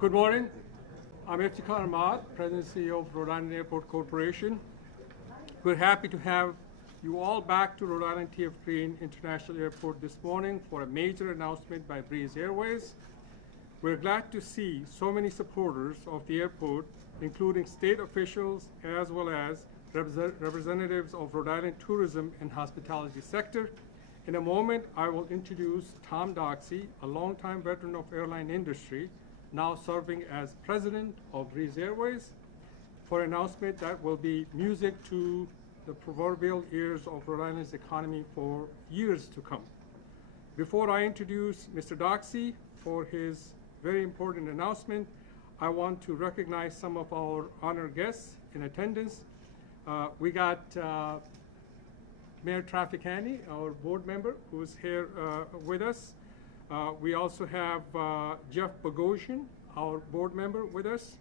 Good morning. I'm Iftikhar Ahmad, President and CEO of Rhode Island Airport Corporation. We're happy to have you all back to Rhode Island T.F. Green International Airport this morning for a major announcement by Breeze Airways. We're glad to see so many supporters of the airport, including state officials as well as representatives of Rhode Island tourism and hospitality sector. In a moment, I will introduce Tom Doxey, a longtime veteran of airline industry, now serving as president of Breeze Airways, for an announcement that will be music to the proverbial ears of Rhode Island's economy for years to come. Before I introduce Mr. Doxey for his very important announcement, I want to recognize some of our honored guests in attendance. We got Mayor Trafficani, our board member, who's here with us. We also have Jeff Bogosian, our board member, with us.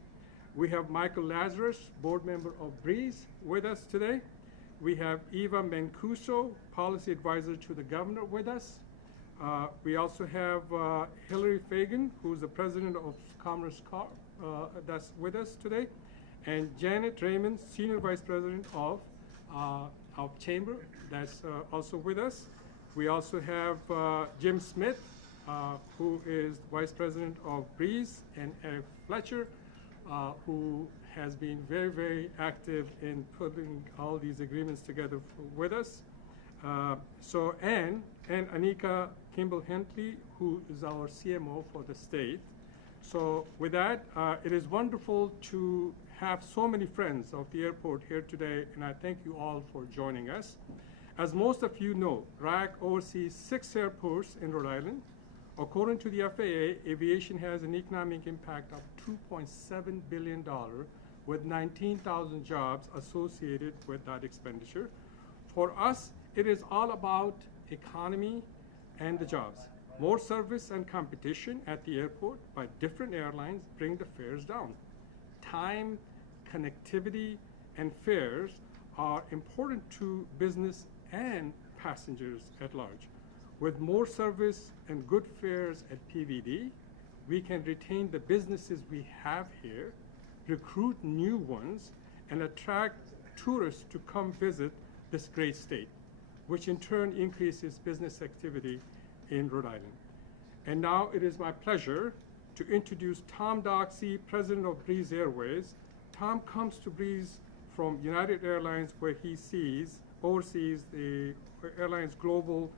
We have Michael Lazarus, board member of Breeze, with us today. We have Eva Mancuso, policy advisor to the governor, with us. We also have Hillary Fagan, who's the president of Commerce Corp, that's with us today, and Janet Raymond, senior vice president of Chamber, that's also with us. We also have Jim Smith, who is vice president of Breeze, and Eric Fletcher, who has been very, very active in putting all these agreements together with us. And Anika Kimball-Hentley, who is our CMO for the state. So with that, it is wonderful to have so many friends of the airport here today, and I thank you all for joining us. As most of you know, RAC oversees 6 airports in Rhode Island. According to the FAA, aviation has an economic impact of $2.7 billion with 19,000 jobs associated with that expenditure. For us, it is all about economy and the jobs. More service and competition at the airport by different airlines bring the fares down. Time, connectivity, and fares are important to business and passengers at large. With more service and good fares at PVD, we can retain the businesses we have here, recruit new ones, and attract tourists to come visit this great state, which in turn increases business activity in Rhode Island. And now it is my pleasure to introduce Tom Doxey, president of Breeze Airways. Tom comes to Breeze from United Airlines, where he oversees the airline's global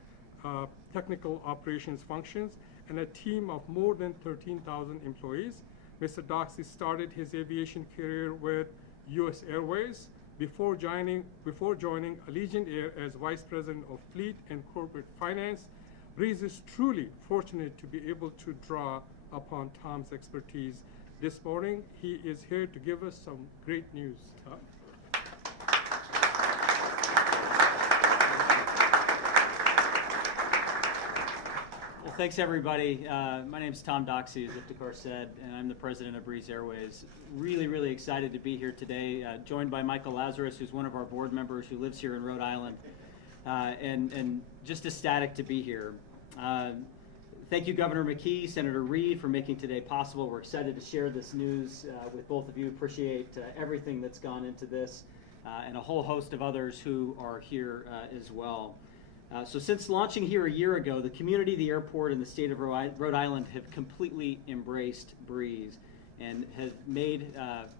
technical operations functions and a team of more than 13,000 employees. Mr. Doxey started his aviation career with U.S. Airways before joining Allegiant Air as vice president of fleet and corporate finance. Breeze is truly fortunate to be able to draw upon Tom's expertise. This morning, he is here to give us some great news. Tom? Well, thanks everybody. My name is Tom Doxey, as Iftikhar said, and I'm the president of Breeze Airways. Really, really excited to be here today, joined by Michael Lazarus, who's one of our board members who lives here in Rhode Island, and just ecstatic to be here. Thank you, Governor McKee, Senator Reed, for making today possible. We're excited to share this news with both of you. Appreciate everything that's gone into this, and a whole host of others who are here as well. So since launching here a year ago, the community, the airport, and the state of Rhode Island have completely embraced Breeze and have made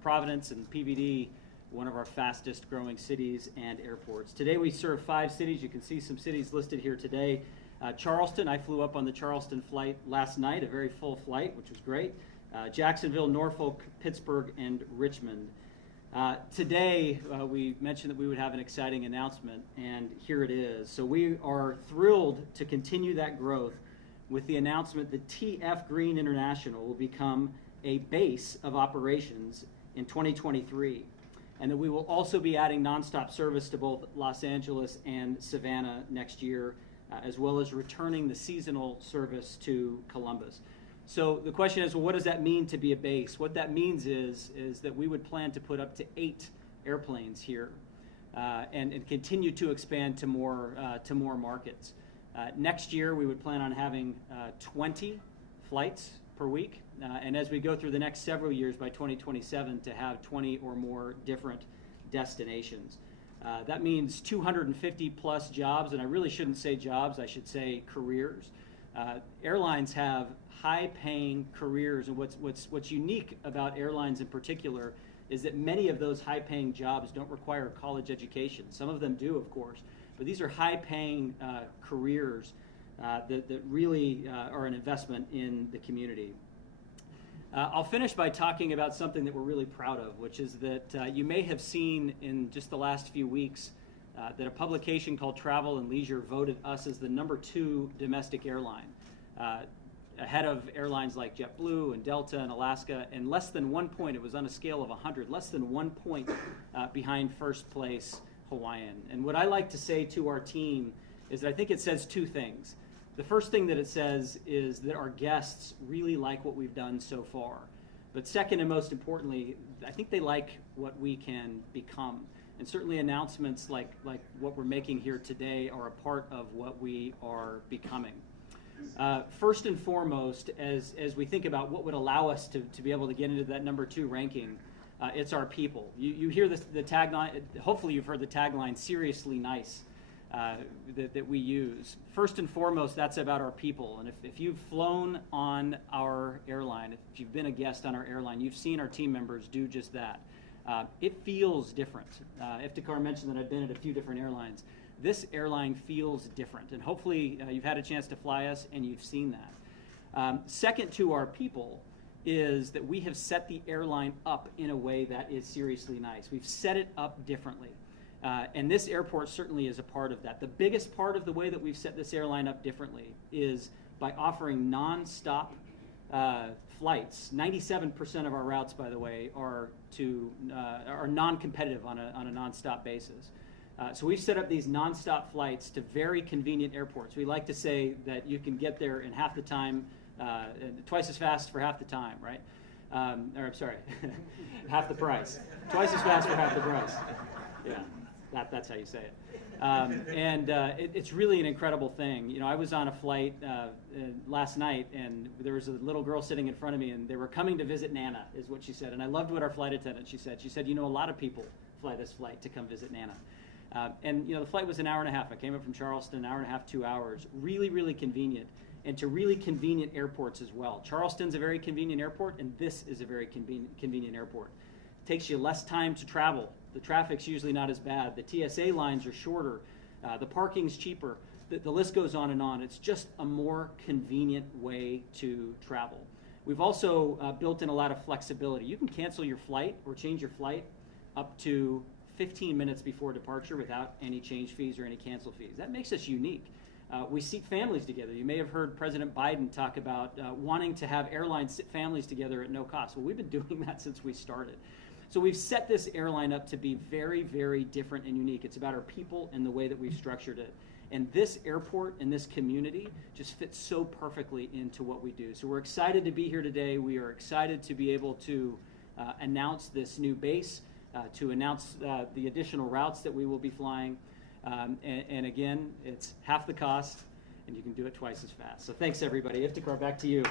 Providence and PVD one of our fastest growing cities and airports. Today we serve 5 cities. You can see some cities listed here today. Charleston, I flew up on the Charleston flight last night, a very full flight, which was great. Jacksonville, Norfolk, Pittsburgh, and Richmond. Today, we mentioned that we would have an exciting announcement, and here it is. So we are thrilled to continue that growth with the announcement that TF Green International will become a base of operations in 2023, and that we will also be adding nonstop service to both Los Angeles and Savannah next year, as well as returning the seasonal service to Columbus. So the question is, well, what does that mean to be a base? What that means is that we would plan to put up to 8 airplanes here and continue to expand to more markets. Next year, we would plan on having 20 flights per week, and as we go through the next several years by 2027 to have 20 or more different destinations. That means 250 plus jobs, and I really shouldn't say jobs, I should say careers. Airlines have high-paying careers, and what's unique about airlines in particular is that many of those high-paying jobs don't require a college education. Some of them do, of course, but these are high-paying careers that really are an investment in the community. I'll finish by talking about something that we're really proud of, which is that you may have seen in just the last few weeks that a publication called Travel and Leisure voted us as the #2 domestic airline, ahead of airlines like JetBlue and Delta and Alaska, and less than 1 point, it was on a scale of 100, less than 1 point behind first place Hawaiian. And what I like to say to our team is that I think it says two things. The first thing that it says is that our guests really like what we've done so far. But second and most importantly, I think they like what we can become. And certainly announcements like what we're making here today are a part of what we are becoming. First and foremost, as we think about what would allow us to be able to get into that #2 ranking, it's our people. You hear the tagline, hopefully you've heard the tagline, seriously nice, that we use. First and foremost, that's about our people. And if you've flown on our airline, if you've been a guest on our airline, you've seen our team members do just that. It feels different. Iftikhar mentioned that I've been at a few different airlines. This airline feels different, and hopefully you've had a chance to fly us and you've seen that. Second to our people is that we have set the airline up in a way that is seriously nice. We've set it up differently. And this airport certainly is a part of that. The biggest part of the way that we've set this airline up differently is by offering non-stop flights. 97% of our routes, by the way, are non-competitive on a non-stop basis. So we've set up these non-stop flights to very convenient airports. We like to say that you can get there in half the time, twice as fast for half the time, right? Or I'm sorry, half the price. Twice as fast for half the price. Yeah. That's how you say it. It's really an incredible thing. You know, I was on a flight last night, and there was a little girl sitting in front of me, and they were coming to visit Nana, is what she said. And I loved what our flight attendant, she said. She said, you know, a lot of people fly this flight to come visit Nana. And, you know, the flight was an hour and a half. I came up from Charleston, an hour and a half, 2 hours. Really, really convenient, and to really convenient airports as well. Charleston's a very convenient airport, and this is a very convenient airport. It takes you less time to travel. The traffic's usually not as bad. The TSA lines are shorter. The parking's cheaper. The list goes on and on. It's just a more convenient way to travel. We've also built in a lot of flexibility. You can cancel your flight or change your flight up to 15 minutes before departure without any change fees or any cancel fees. That makes us unique. We seat families together. You may have heard President Biden talk about wanting to have airlines sit families together at no cost. Well, we've been doing that since we started. So we've set this airline up to be very, very different and unique. It's about our people and the way that we've structured it. And this airport and this community just fits so perfectly into what we do. So we're excited to be here today. We are excited to be able to announce this new base, to announce the additional routes that we will be flying. And again, it's half the cost, and you can do it twice as fast. So thanks, everybody. Iftikhar, back to you.